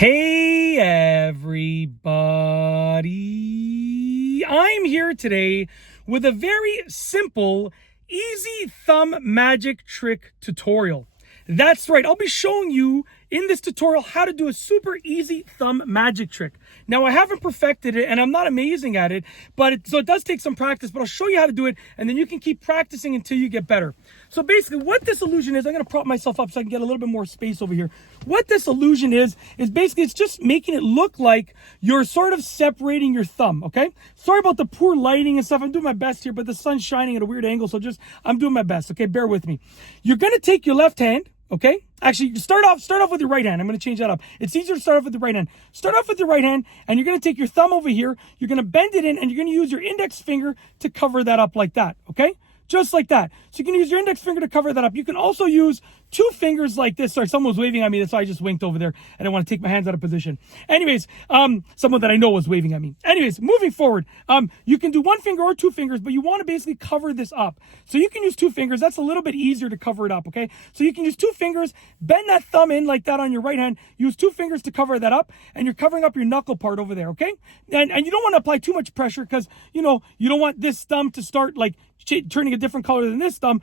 Hey everybody, I'm here today with a very simple, easy thumb magic trick tutorial. That's right, I'll be showing you in this tutorial how to do a super easy thumb magic trick. Now I haven't perfected it and I'm not amazing at it, so it does take some practice, but I'll show you how to do it and then you can keep practicing until you get better. So basically what this illusion is, I'm gonna prop myself up so I can get a little bit more space over here. What this illusion is basically it's just making it look like you're sort of separating your thumb, okay? Sorry about the poor lighting and stuff. I'm doing my best here, but the sun's shining at a weird angle, so I'm doing my best, okay? Bear with me. You're gonna take your left hand, okay? Actually, start off with your right hand. I'm going to change that up. It's easier to start off with the right hand. Start off with your right hand, and you're going to take your thumb over here. You're going to bend it in, and you're going to use your index finger to cover that up like that, okay? Just like that. So you can use your index finger to cover that up. You can also use two fingers like this. Sorry, someone was waving at me. That's why I just winked over there. I didn't want to take my hands out of position. Anyways, someone that I know was waving at me. Anyways, moving forward, you can do one finger or two fingers, but you want to basically cover this up. So you can use two fingers. That's a little bit easier to cover it up, okay? So you can use two fingers, bend that thumb in like that on your right hand, use two fingers to cover that up, and you're covering up your knuckle part over there, okay? And you don't want to apply too much pressure because, you don't want this thumb to start like turning a different color than this thumb.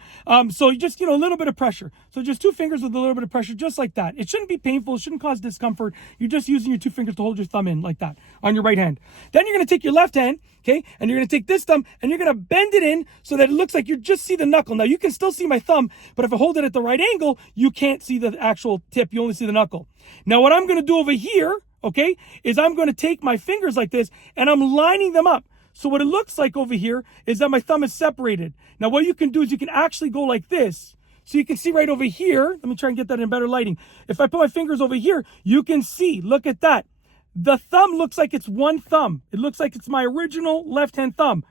So you just, a little bit of pressure. So just two fingers with a little bit of pressure, just like that. It shouldn't be painful. It shouldn't cause discomfort. You're just using your two fingers to hold your thumb in like that on your right hand. Then you're going to take your left hand, okay? And you're going to take this thumb and you're going to bend it in so that it looks like you just see the knuckle. Now you can still see my thumb, but if I hold it at the right angle, you can't see the actual tip. You only see the knuckle. Now what I'm going to do over here, okay, is I'm going to take my fingers like this and I'm lining them up. So what it looks like over here is that my thumb is separated. Now what you can do is you can actually go like this. So you can see right over here. Let me try and get that in better lighting. If I put my fingers over here, you can see, look at that. The thumb looks like it's one thumb. It looks like it's my original left-hand thumb.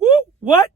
Woo, what?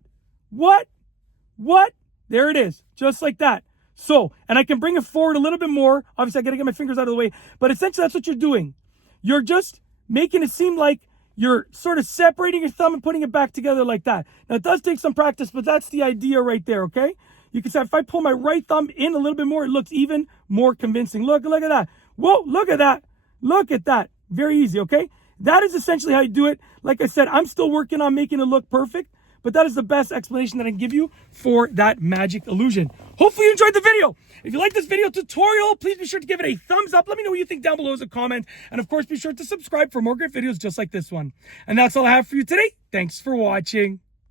There it is, just like that. So, and I can bring it forward a little bit more. Obviously I gotta get my fingers out of the way, but essentially that's what you're doing. You're just making it seem like you're sort of separating your thumb and putting it back together like that. Now, it does take some practice, but that's the idea right there, okay? You can see if I pull my right thumb in a little bit more, it looks even more convincing. Look at that. Whoa, look at that. Look at that. Very easy, okay? That is essentially how you do it. Like I said, I'm still working on making it look perfect, but that is the best explanation that I can give you for that magic illusion. Hopefully you enjoyed the video. If you like this video tutorial, please be sure to give it a thumbs up. Let me know what you think down below as a comment. And of course, be sure to subscribe for more great videos just like this one. And that's all I have for you today. Thanks for watching.